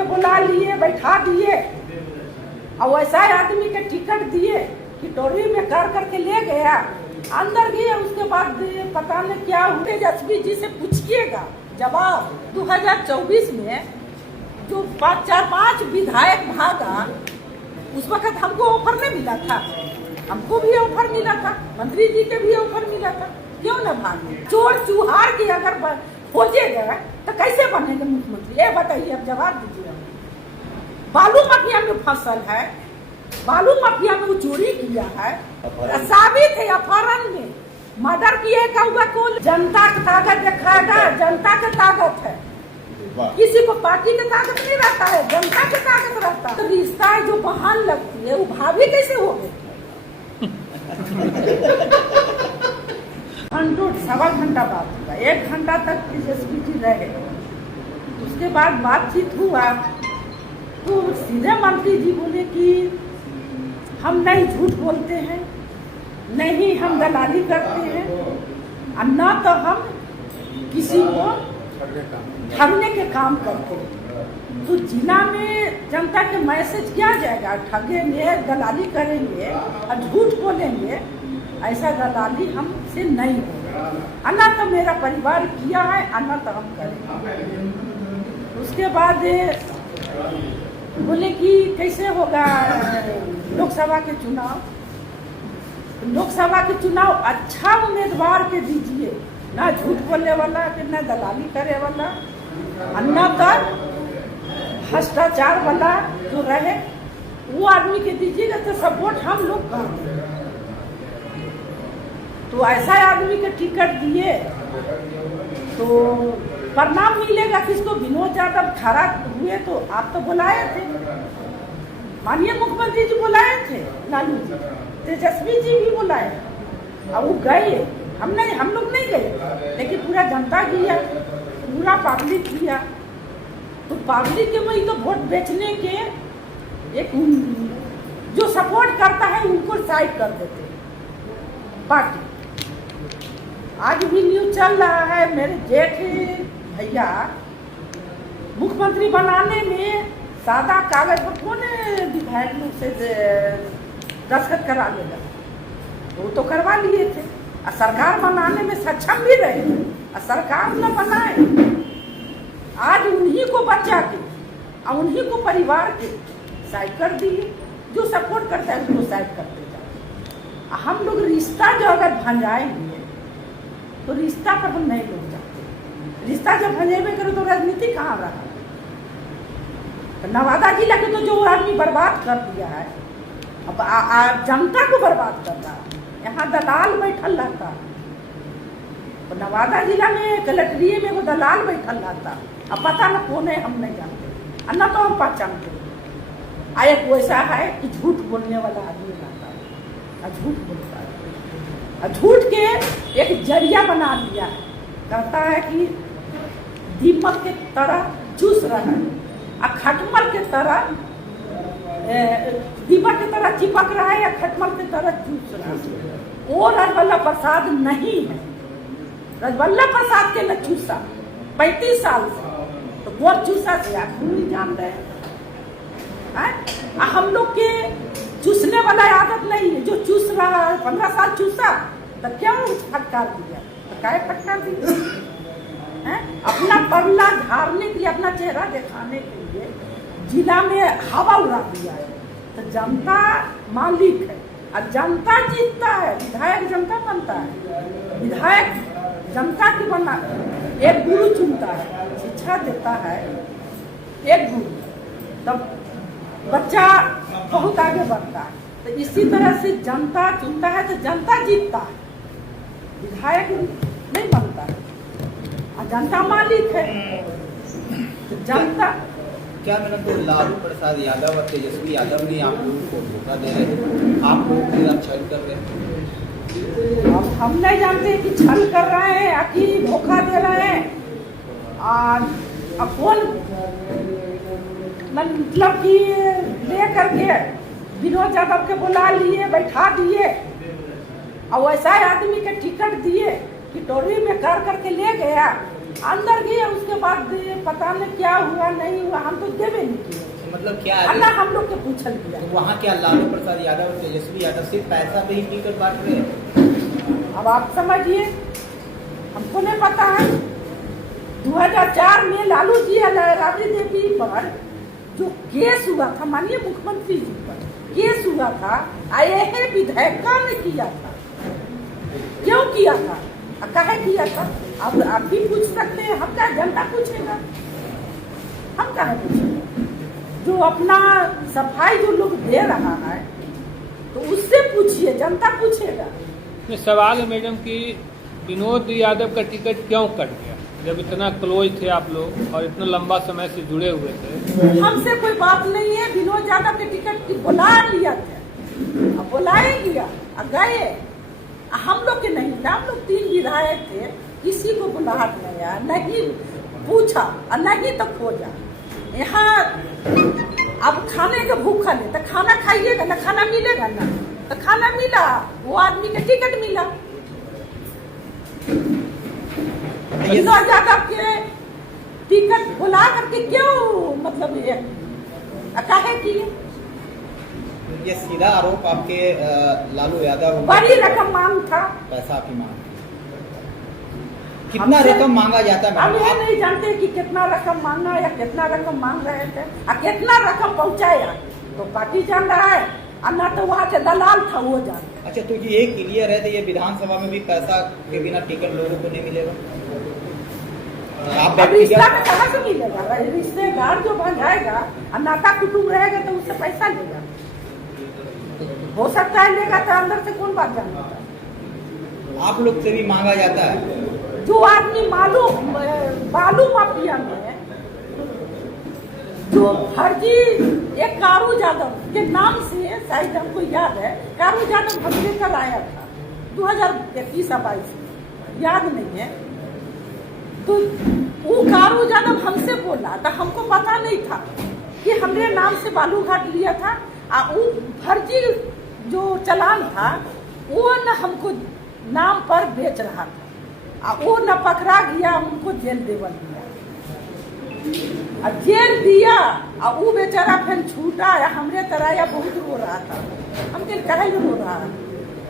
के बुला लिए, बैठा दिए और वैसा आदमी के टिकट दिए कि टोरी में कर करके ले गया, अंदर गया। उसके बाद पता नहीं क्या हुआ। तेजस्वी जी से पूछिएगा जवाब। 2024 में जो 4-5 विधायक भागा, उस वक्त हमको ऑफर नहीं मिला था? हमको भी ऑफर मिला था, मंत्री जी के भी ऑफर मिला था, क्यों न भागे? चोर चुहार की अगर खोजेगा तो कैसे बनेंगे मुख्यमंत्री? ये बताइए, अब जवाब दीजिए। बालू माफिया में फसल है, बालू माफिया में वो चोरी किया है, साबित है अपहरण में, मर्डर किए का को जनता की ताकत दिखाएगा। जनता की ताकत है, किसी को पार्टी की ताकत नहीं रहता है, जनता की ताकत रहता है। तो रिश्ता है जो बहन लगती है, वो भाभी कैसे हो गई? सवा घंटा बात हुआ, 1 घंटा तक तेजस्वी जी रहे। उसके बाद बातचीत हुआ तो सीधे मंत्री जी बोले कि हम नहीं झूठ बोलते हैं, नहीं हम दलाली करते हैं, और न तो हम किसी को ठगने के काम करते हैं। तो जिला में जनता के मैसेज क्या जाएगा? ठगेंगे, दलाली करेंगे और झूठ बोलेंगे, ऐसा दलाली हमसे नहीं होगा। अन्ना तो मेरा परिवार किया है, अन्ना तो हम करेंगे। उसके बाद बोले कि कैसे होगा लोकसभा के चुनाव? लोकसभा के चुनाव अच्छा उम्मीदवार के दीजिए, ना झूठ बोलने वाला कि ना दलाली करे वाला, अन्ना तो भ्रष्टाचार वाला जो रहे वो आदमी के दीजिएगा तो सपोर्ट हम लोग कर देंगे। तो ऐसा आदमी के टिकट दिए तो परिणाम मिलेगा किसको? विनोद यादव खड़ा हुए तो आप तो बुलाए थे, माननीय मुख्यमंत्री जी बुलाए थे, लालू जी, तेजस्वी जी भी बुलाए, और वो गए। हम लोग नहीं गए, लेकिन पूरा जनता गया, पूरा पब्लिक किया। तो पब्लिक के वही तो वोट बेचने के एक जो सपोर्ट करता है उनको साइड कर देते पार्टी। आज भी न्यूज चल रहा है, मेरे जेठ भैया मुख्यमंत्री बनाने में सादा कागज पर कौन विधायक लोग से दस्तखत करा लेगा? वो तो करवा लिए थे, और सरकार बनाने में सक्षम भी रहे, और सरकार न बनाए। आज उन्हीं को बचा के और उन्हीं को परिवार के साइड कर दिए। जो सपोर्ट करता है उसको साइड करते जाए। हम लोग रिश्ता जो अगर भंजाएंगे तो रिश्ता पर हम नहीं लोग जाते। रिश्ता जब भंजेबे करो तो राजनीति कहाँ रहा? तो नवादा जिला के तो जो आदमी बर्बाद कर दिया है, अब जनता को बर्बाद कर रहा है। यहाँ दलाल बैठल रहता, तो नवादा जिला में कलेक्ट्रिये में वो दलाल बैठल रहता, अब पता न कौन है, हम नहीं जानते, और न तो हम पहचानते। एक वैसा है कि झूठ बोलने वाला आदमी रहता है, और झूठ बोलता है, और झूठ के एक जरिया बना दिया है। कहता है कि दीमक के तरह चूस रहा है, और खटमल के तरह दीमक की तरह चिपक रहा है, या खटमल की तरह चूस रहा है। वो राजवल्लभ प्रसाद नहीं है। राजवल्लभ प्रसाद के न चूसा 35 साल से, तो वो चूसा से आप नहीं जान रहे हैं। हम लोग के चूसने वाला आदत नहीं है। जो चूस रहा है 15 साल चूसा, तो क्यों फटकार दिया? तो क्या फटकार दिया? अपना पगला झाड़ने के लिए, अपना चेहरा दिखाने के लिए जिला में हवा उड़ा दिया है। तो जनता मालिक है, और जनता जीतता है। विधायक जनता बनता है, विधायक जनता की बना। एक गुरु चुनता है, शिक्षा देता है एक गुरु, तब बच्चा बहुत आगे बढ़ता है। तो इसी तरह से जनता चुनता है तो जनता जीतता है, विधायक नहीं बनता है, और जनता मालिक है। तो जनता क्या मैडम, तो लालू प्रसाद यादव और तेजस्वी यादव ने आप लोगों को धोखा दे रहे हैं, आप लोग मेरा छल कर रहे हैं? अब हम नहीं जानते कि छल कर रहे हैं या कि धोखा दे रहे हैं। अब कौन मतलब कि ले करके विनोद यादव के बुला लिए, बैठा दिए, और वैसा आदमी के टिकट दिए कि टोरी में कर करके ले गया, अंदर गए, उसके बाद पता नहीं क्या हुआ नहीं हुआ, हम तो देवे नहीं किए। मतलब क्या अल्लाह हम लोग के पूछल किया। तो वहाँ क्या लालू प्रसाद यादव और तेजस्वी यादव सिर्फ पैसा पे ही टिकट बांट रहे हैं? अब आप समझिए, हमको नहीं पता है। 2004 में लालू जी और राबड़ी देवी पर जो केस हुआ था, माननीय मुख्यमंत्री जी पर केस हुआ था, आए विधायिका ने किया था। क्यों किया था, काहे किया था? अब आप भी पूछ सकते हैं, हम क्या जनता पूछेगा? हम काहे पूछेगा? जो अपना सफाई जो लोग दे रहा है तो उससे पूछिए, जनता पूछेगा। सवाल है मैडम कि विनोद यादव का टिकट क्यों कट गया, जब इतना क्लोज थे आप लोग और इतना लंबा समय से जुड़े हुए थे? हमसे कोई बात नहीं है। विनोद यादव के टिकट की बुला लिया था, अब बुलाए लिया, अब गए। हम लोग के नहीं था, हम लोग 3 विधायक थे, किसी को बुलाहट नहीं आया, नहीं पूछा और नहीं तो खोजा। यहाँ अब खाने का भूखा ले तो खाना खाइएगा ना, खाना मिलेगा ना, तो खाना मिला, वो आदमी का टिकट मिला। विनोद यादव के टिकट बुला करके क्यों, मतलब ये काहे किए? ये सीधा आरोप आपके लालू यादव बड़ी रकम मांग था, पैसा की मांग। कितना रकम मांगा जाता है? हम ये नहीं जानते कि कितना रकम मांगा या कितना रकम मांग रहे थे और कितना रकम पहुंचाया, तो पार्टी जान रहा है, और ना तो वहाँ के दलाल था वो जान। अच्छा, तो ये क्लियर है तो ये विधानसभा में भी पैसा के बिना टिकट लोगों को नहीं मिलेगा? आप रिश्ता में कहाँ से मिलेगा? रिश्तेदार जो बन जाएगा और नाता कुटुम्ब रहेगा तो उससे पैसा लेगा। हो सकता है लेगा, तो अंदर से कौन बात जानता है? आप लोग से भी मांगा जाता है? जो आदमी बालू माफिया में जो फर्जी, एक कारू यादव के नाम से, शायद हमको याद है, कारू यादव हमले कर आया था 2021-22 याद नहीं है, तो वो कारू यादव हमसे बोला, तो हमको पता नहीं था कि हमने नाम से बालू घाट लिया था। वो फर्जी जो चालान था वो न हमको नाम पर बेच रहा था, वो न पकड़ा गया, उनको जेल देवल दिया, और जेल दिया, और वो बेचारा फिर छूटा या हमरे तरह या बहुत रो रहा था। हम कहे रो रहा है,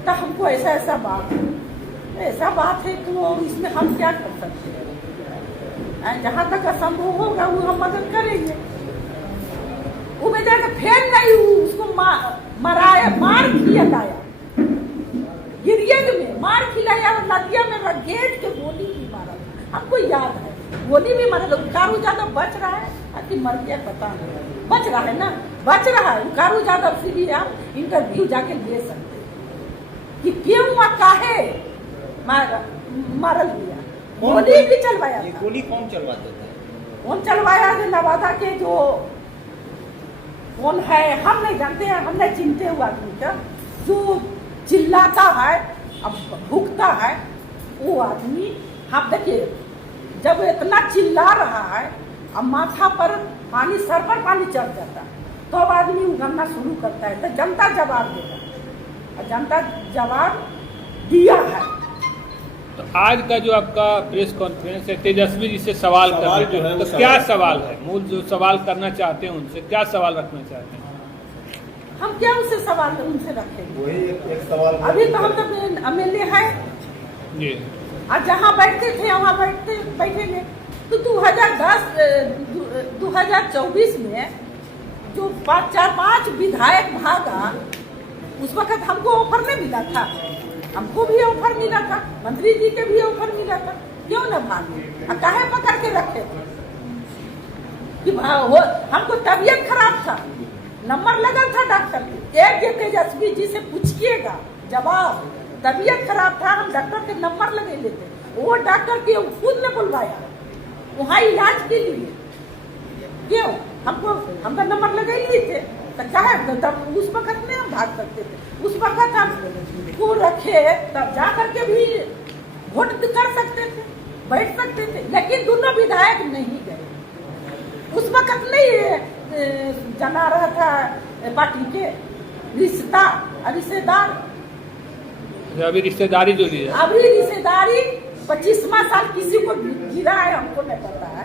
तो हमको ऐसा बात है तो इसमें हम क्या कर सकते हैं? जहाँ तक असंभव होगा वो हम मदद करेंगे। वो बेचारा फिर नहीं, उसको मराया, मार खिलाया, गिरियग में मार खिलाया, नदिया में गेट के गोली भी मारा, हमको याद है, गोली भी मारा। कारू यादव बच रहा है कि मर गया पता नहीं, बच रहा है ना, बच रहा है। कारू यादव से भी आप इंटरव्यू जाके ले सकते हैं कि क्यों काहे मारल गया, गोली भी चलवाया। गोली कौन चलवाते थे? कौन चलवाया? नवादा के जो कौन है हम नहीं जानते हैं, हम नहीं चिंते हुआ आदमी का, जो चिल्लाता है, अब भूखता है, वो आदमी। आप देखिए, जब इतना चिल्ला रहा है, अब माथा पर पानी, सर पर पानी चढ़ जाता है, तो अब आदमी उगलना शुरू करता है, तो जनता जवाब देगा, और जनता जवाब दिया है। तो आज का जो आपका प्रेस कॉन्फ्रेंस है, तेजस्वी जी से सवाल कर रहे हैं, तो क्या सवाल है? मूल जो सवाल करना चाहते हैं उनसे क्या सवाल रखना चाहते हैं? हम क्या उनसे सवाल उनसे रखेंगे? वही एक सवाल। अभी तो हम तो एमएलए है जी, और जहाँ बैठते थे वहाँ बैठेंगे। तो 2024 में जो 4-5 विधायक भागा, उस वक्त हमको ऑफर नहीं मिला था? हमको भी ऑफर मिला था, मंत्री जी के भी ऑफर मिला था, क्यों न भागे? काहे पकड़ के रखे थे कि हमको तबीयत खराब था, नंबर लगा था डॉक्टर के, एक तेजस्वी जी से पूछिएगा जवाब, तबीयत खराब था, हम डॉक्टर के नंबर लगे लेते, वो डॉक्टर के खुद ने बुलवाया वहाँ इलाज के लिए, क्यों? हमका नंबर लगे लिए थे, तो कहे तब उस वक्त में हम भाग सकते थे, उस वक्त हम को रखे तब जा करके भी वोट कर सकते थे, बैठ सकते थे, लेकिन दोनों विधायक नहीं गए। उस वक्त नहीं जना रहा था पार्टी के रिश्तेदार, अभी रिश्तेदारी जो ली है, अभी रिश्तेदारी 25वां साल किसी को गिरा है हमको नहीं पता है।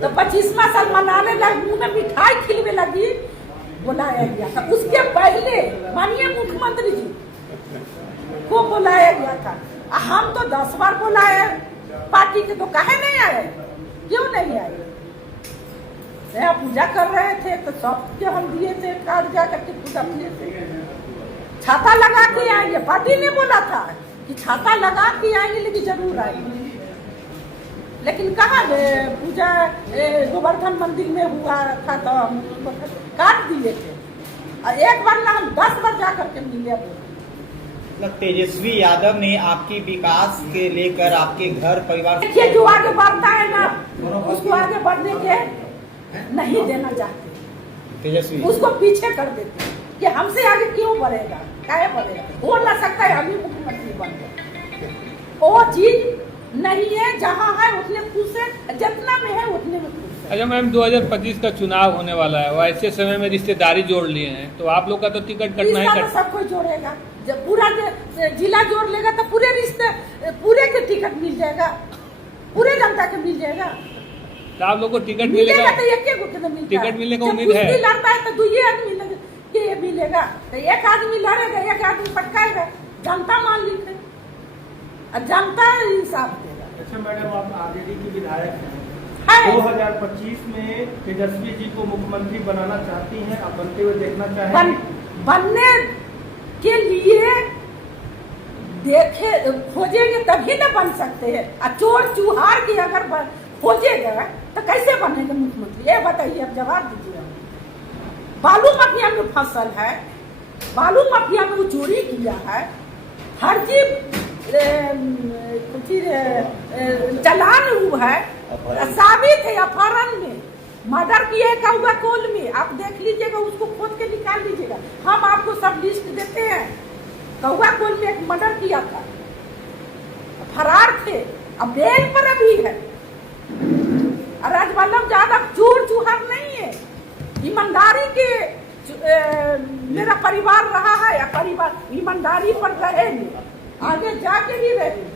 तो 25वां साल मनाने लगे, मुंह में मिठाई खिलने लगी, बुलाया गया था। उसके पहले माननीय मुख्यमंत्री जी को बुलाया गया था। हम तो 10 बार बुलाए पार्टी के, तो काहे नहीं आए, क्यों नहीं आए? यहाँ पूजा कर रहे थे तो सबके हम दिए थे कार्ड जा करके पूजा किए थे। छाता लगा के आएंगे, पार्टी ने बोला था कि छाता लगा के आएंगे, लेकिन जरूर आएंगे। लेकिन कहाँ पूजा गोवर्धन मंदिर में हुआ था तो हम काट दिए थे, और एक बार ना हम 10 बार जा करके मिले। तेजस्वी यादव ने आपकी विकास के लेकर आपके घर परिवार, देखिए जो आगे बढ़ता है ना, उसको आगे बढ़ने के नहीं देना चाहते, तेजस्वी उसको पीछे कर देते हैं कि हमसे आगे क्यों बढ़ेगा, क्या बढ़ेगा। हो ना सकता है अभी मुख्यमंत्री बन गए, वो चीज नहीं है। जहाँ है उतने खुश है, जितना में है उतने में खुश है। अच्छा मैम, 2025 का चुनाव होने वाला है, वो ऐसे समय में रिश्तेदारी जोड़ लिए हैं, तो आप लोग का तो टिकट कटना ही कट। सब कोई जोड़ेगा, जब पूरा जिला जोड़ लेगा तो पूरे रिश्ते पूरे के टिकट मिल जाएगा, पूरे जनता के मिल जाएगा। तो आप लोग को टिकट मिलेगा तो एक मिलता, टिकट मिलने का उम्मीद है? लड़ता है तो 2 आदमी के मिलेगा, तो एक आदमी लड़ेगा, एक आदमी पटकाएगा, जनता मान ली है, जनता इंसाफ देगा। अच्छा मैडम, आप आरजेडी की विधायक हैं, है। 2025 में तेजस्वी जी को मुख्यमंत्री बनाना चाहती हैं, आप बनते हुए देखना चाहेंगे? बनने के लिए देखे खोजेंगे तभी ना बन सकते हैं। और चोर चुहार की अगर खोजेगा तो कैसे बनेंगे मुख्यमंत्री, ये बताइए, अब जवाब दीजिए। बालू माफिया में फसल है, बालू माफिया में वो चोरी किया है, फर्जी चालान हुआ है, साबित है अपहरण में, मर्डर किए कौवा कोल में। आप देख लीजिएगा, उसको खोद के निकाल लीजिएगा, हम आपको सब लिस्ट देते हैं। कौवा कोल में एक मर्डर किया था, फरार थे, अब बेल पर अभी है। राजवल्लभ यादव चोर चुहार नहीं है, ईमानदारी के मेरा परिवार रहा है, या परिवार ईमानदारी पर रहेंगे, आगे जाके भी रहेंगे।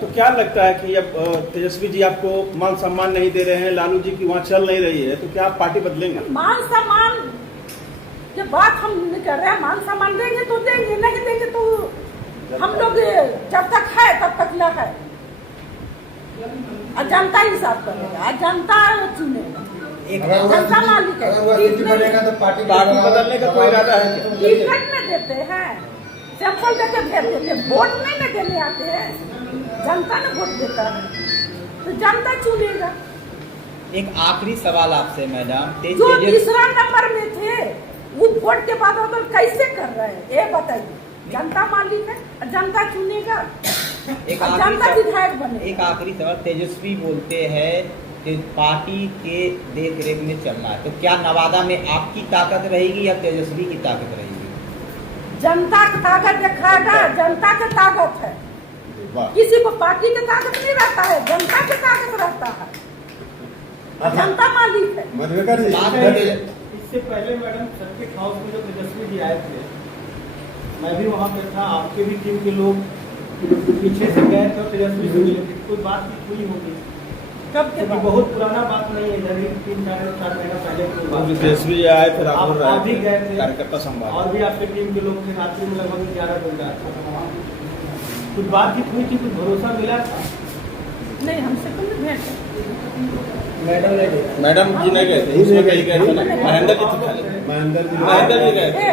तो क्या लगता है कि अब तेजस्वी जी आपको मान सम्मान नहीं दे रहे हैं, लालू जी की वहाँ चल नहीं रही है, तो क्या आप पार्टी बदलेंगे? मान सम्मान की बात हम नहीं कर रहे हैं, मान सम्मान देंगे तो देंगे, नहीं देंगे तो हम लोग जब तक है तब तक लग है। जनता हिसाब करेगा, जनता चुनेगा, जनता मालिक है। तो पार्टी बदलने का कोई इरादा है? टिकट में देते हैं, सैंपल देके भेज देते हैं, वोट नहीं न देने आते हैं, जनता ने वोट देता है तो जनता चुनेगा। एक आखिरी सवाल आपसे मैडम, जो तीसरा नंबर में थे वो वोट के बाद तो कैसे कर रहे हैं, ये बताइए। जनता मालिक है, जनता चुनेगा, जनता विधायक बनेगा। एक आखिरी सवाल, तेजस्वी बोलते हैं कि पार्टी के देख रेख में चलना है, तो क्या नवादा में आपकी ताकत रहेगी या तेजस्वी की ताकत रहेगी? जनता की ताकत दिखाएगा, जनता की ताकत है, किसी को पार्टी की ताकत नहीं रहता है, जनता की ताकत रहता है, जनता मालिक है। इससे पहले मैडम सर्किट हाउस में जो तेजस्वी जी आए थे, मैं भी वहाँ पे था, आपके भी टीम के लोग पीछे से गए थे और तेजस्वी जी मिले थे, कोई बातचीत हुई होगी? कब के बाद? बहुत पुराना बात नहीं है, इधर 3-4 महीना पहले तेजस्वी जी आए थे, आप भी गए थे, कार्यकर्ता संवाद, और भी आपके टीम के लोग थे, रात्रि में लगभग 11 बजे कुछ बातचीत हुई थी, कुछ भरोसा मिला था? नहीं, हमसे तो नहीं भेंट। मैडम जी नहीं गए थे, उसमें कहीं गए थे ना, महेंद्र जी थे खाली, महेंद्र जी गए थे,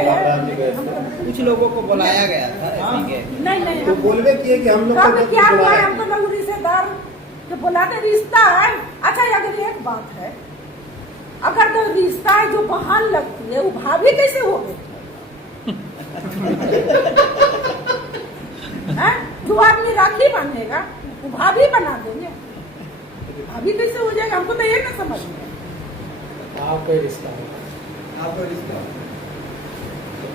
कुछ लोगों को बुलाया गया था, ऐसे ही गए। नहीं तो बोलबे किए कि हम लोग कब क्या हुआ है, हम तो लोग रिश्तेदार जो बुलाते रिश्ता है। अच्छा, अगर एक बात है, अगर तो रिश्ता है जो बहन लगती है, वो भाभी कैसे हो गई? जो आदमी राखी बांधेगा वो भाभी बना देंगे, भाभी कैसे हो जाएगा? हमको तो ये ना समझ में। आपका रिश्ता है, आपका रिश्ता,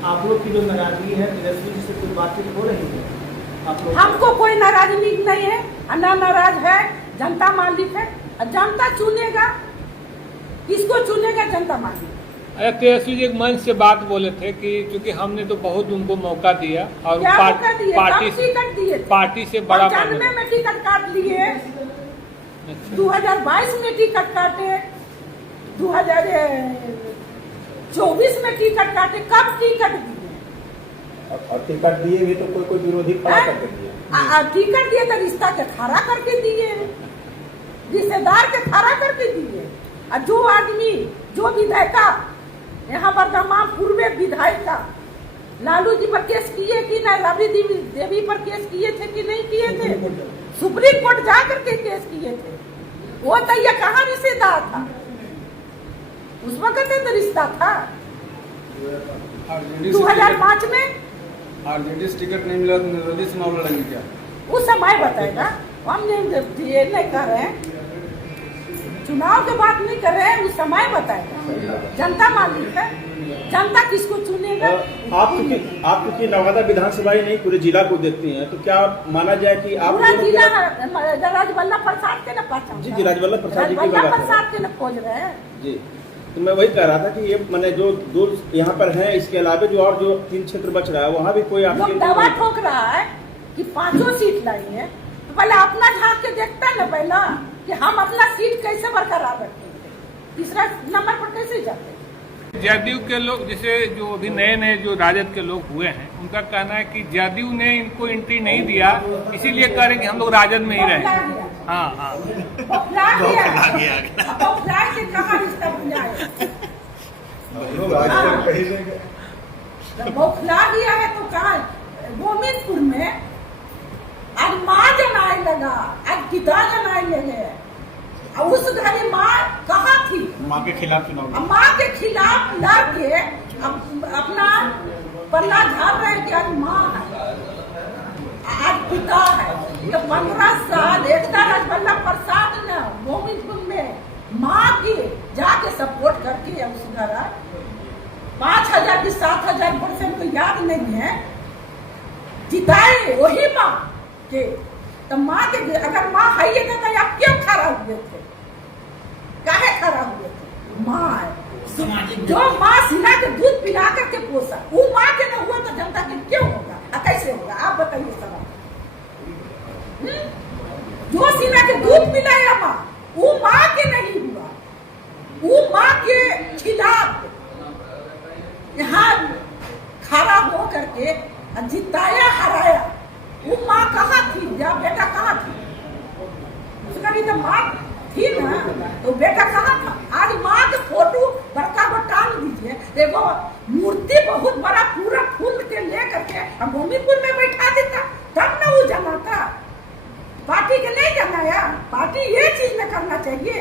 आप लोग की जो नाराजगी है, तेजस्वी जी से कोई बातचीत हो रही है आप लोग? हमको कोई नाराजगी नहीं है, ना नाराज है, जनता मालिक है, जनता चुनेगा, किसको चुनेगा जनता मालिक। अरे तेजस्वी जी एक मंच से बात बोले थे कि चूंकि हमने तो बहुत उनको मौका दिया और क्या मौका दिए? पार्टी कब टिकट दिए थे? पार्टी से बड़ा 95 में टिकट काट लिए, 2022 में टिकट काटे, 2024 में टिकट काटे, कब टिकट दिए? और टिकट दिए भी तो कोई विरोधी खड़ा करके दिया। टिकट दिए तो रिश्ता के खड़ा करके दिए, रिश्तेदार के खड़ा करके दिए। और जो आदमी, जो विधायिका यहाँ पर तमाम पूर्व विधायिका लालू जी पर केस किए कि नहीं, राबड़ी देवी पर केस किए थे कि नहीं किए थे, सुप्रीम कोर्ट जा करके केस किए थे। वो तो ये कहाँ रिश्तेदार था? उस वक्त तो रिश्ता था 2005 में। आरजेडी टिकट नहीं मिला तो निर्दलीय चुनाव लड़ेंगे क्या? वो समय बताएगा, हम ये नहीं कर रहे हैं, चुनाव के बात नहीं कर रहे हैं, वो समय बताएगा। जनता मालिक है, जनता किसको चुनेगा। आप क्योंकि नवादा विधानसभा ही नहीं पूरे जिला को देखती हैं, तो क्या माना जाए कि आप पूरा जिला राजवल्लभ प्रसाद के ना पहचान, जी राजवल्लभ प्रसाद जी की बात प्रसाद के ना खोज रहे हैं जी। तो मैं वही कह रहा था कि ये मैंने जो दो यहाँ पर हैं, इसके अलावा जो और जो 3 क्षेत्र बच रहा है वहाँ भी कोई लोग दवा ठोक रहा है कि 5 सीट लाई है, तो पहले अपना झांक के देखता है ना पहला कि हम अपना सीट कैसे बरकरार रखते हैं, तीसरा नंबर पर कैसे जाते हैं। जदयू के लोग, जैसे जो अभी नए नए जो राजद के लोग हुए हैं, उनका कहना है कि जदयू ने इनको एंट्री नहीं दिया, इसीलिए कह रहे कि हम लोग राजद में ही रहे। हाँ हाँ, बौखला के कहाँ रिश्ता बुझाए? बौखला दिया है तो कहा गोविंदपुर में आज माँ जनाए लगा, आज पिता जनाए लगे। उस घड़ी माँ कहाँ थी? माँ के खिलाफ चुनाव, माँ के खिलाफ लड़के अपना पल्ला झाड़ रहे कि आज माँ है, आज पिता है। तो 15 साल एकता राजवल्लभ प्रसाद ने गोविंदपुर में माँ की जाके सपोर्ट करके उस घर 5,000 की 7,000% को याद नहीं है, जिताए वही माँ के। तो माँ के अगर माँ है ये तो आप क्यों खड़ा हुए थे? काहे खड़ा हुए थे? माँ है, जो माँ सिला के दूध पिला करके पोसा, वो माँ के न हुआ तो जनता के क्यों होगा? कैसे होगा आप बताइए सवाल। जो सिला के दूध पिलाया माँ, वो माँ के नहीं हुआ, वो माँ के खिलाफ यहाँ खड़ा हो करके जिताया हराया। वो माँ कहाँ थी? या बेटा कहाँ थी? उसका भी तो माँ थी ना, तो बेटा कहाँ था? आज माँ के फोटो बड़का को टांग दीजिए, देखो मूर्ति बहुत बड़ा पूरा फूल के ले करके हम गोविंदपुर में बैठा देता, तब ना वो जमाता। पार्टी के नहीं जमाया, पार्टी ये चीज में करना चाहिए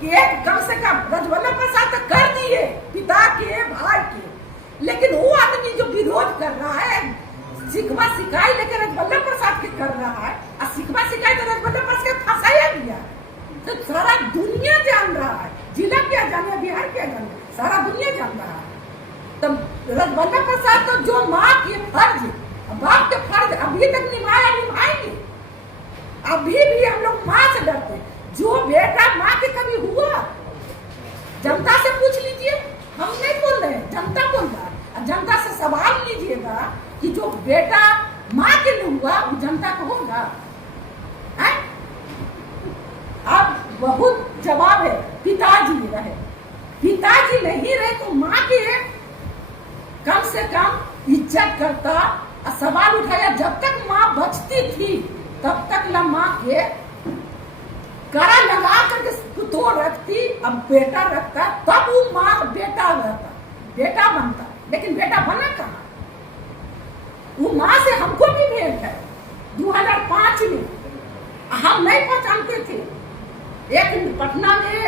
कि एक कम से कम राजवल्लभ प्रसाद तक कर दिए, पिता के भाई के, लेकिन वो आदमी जो विरोध कर रहा है, सिकवा सिकाई लेकर राजवल्लभ प्रसाद के कर रहा है, और सिकवा सिकाई तो राजवल्लभ प्रसाद के फंसाया गया, तो सारा दुनिया जान रहा है, जिला क्या जाने, बिहार क्या जाने, सारा दुनिया जान रहा है। तो राजवल्लभ प्रसाद तो जो माँ के फर्ज, बाप के फर्ज अभी तक निभाएंगे। अभी भी हम लोग माँ से डरते हैं। जो बेटा माँ के कभी हुआ, जनता से पूछ लीजिए, हम नहीं बोल रहे हैं, जनता बोल रहा है। जनता से सवाल लीजिएगा कि जो बेटा माँ के लिए हुआ वो जनता को होगा? अब बहुत जवाब है, पिताजी रहे, पिताजी नहीं रहे तो माँ के कम से कम इज्जत करता। सवाल उठाया, जब तक माँ बचती थी तब तक ना माँ के कड़ा लगा करके तो रखती, अब बेटा रखता तब वो माँ बेटा रहता, बेटा बनता, लेकिन बेटा बना कहाँ? वो माँ से हमको भी भेंट है। 2005 में हम नहीं पहचानते थे, एक पटना में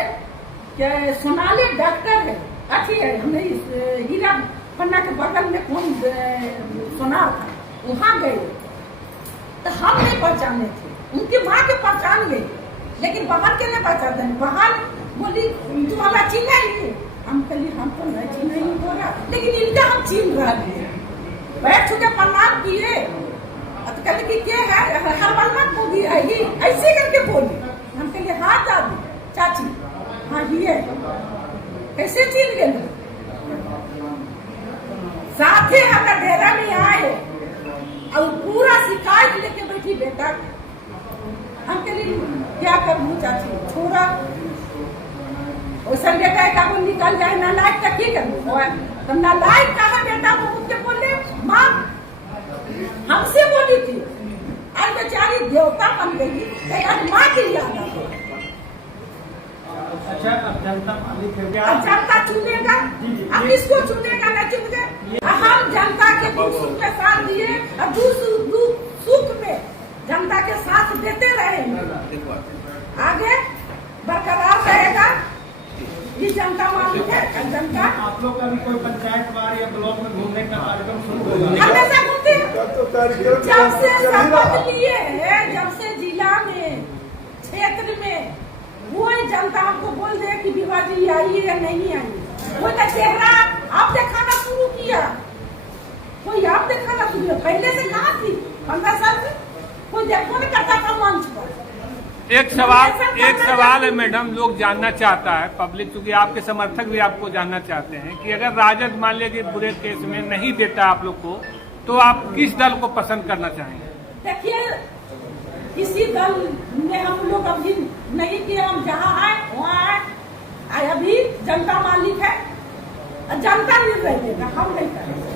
सोनाली डॉक्टर है, अच्छी है, हमने हीरा पन्ना के बगल में कौन सोनार था, वहाँ गए तो हम नहीं पहचाने थे, उनकी माँ के पहचान गई, लेकिन बहन के नहीं पहचानते। बहन बोली तू हमें चिन्ह ही, हम कहली हम तो नहीं चिन्ह ही हो रहा, लेकिन इनका हम चिन्ह रहे हैं। बैठ चुके प्रणाम किए, तो कहले कि क्या है, हरबलमत मूवी है ये, ऐसे करके बोली। हम कहले हाँ दादी चाची, हाँ ये कैसे चिन्ह गए? साथ ही अगर डेरा में आए और पूरा शिकायत लेके बैठी बेटा, हम के लिए क्या करूँ चाची, छोड़ा वो संजय का एक वो निकल जाए ना लायक का की करूँ, तो ना लायक का है बेटा, वो मुझसे बोले माँ हमसे बोली थी, आज बेचारी देवता बन गई, आज माँ की याद आ गई। अच्छा, अब जनता मालिक है क्या? अब जनता चुनेगा, अब किसको चुनेगा ना चुने, हम जनता के दुख सुख में साथ दिए, अब दुख सुख में जनता के साथ देते रहेंगे, आगे बरकरार रहेगा। ये जनता मालिक है, जनता। आप लोग का भी कोई पंचायत वार या ब्लॉक में घूमने का कार्यक्रम शुरू होगा? हमेशा घूमते हैं, जब से शपथ लिए हैं, जब से जिला में क्षेत्र में कोई जनता हमको बोल दे कि विवाह जी आई या नहीं आई, कोई तो चेहरा आप दिखाना शुरू किया, कोई आप दिखाना शुरू किया, पहले से कहाँ थी? 15 साल से कोई देखो नहीं करता था मंच पर। एक सवाल है मैडम, लोग जानना चाहता है पब्लिक, क्योंकि आपके समर्थक भी आपको जानना चाहते हैं कि अगर राजद मान लिया कि बुरे केस में नहीं देता आप लोग को, तो आप किस दल को पसंद करना चाहेंगे? देखिए, किसी दल में हम लोग अभी नहीं किए, हम जहाँ आए वहाँ आए, अभी जनता मालिक है, जनता निर्णय देगा, हम नहीं करेंगे।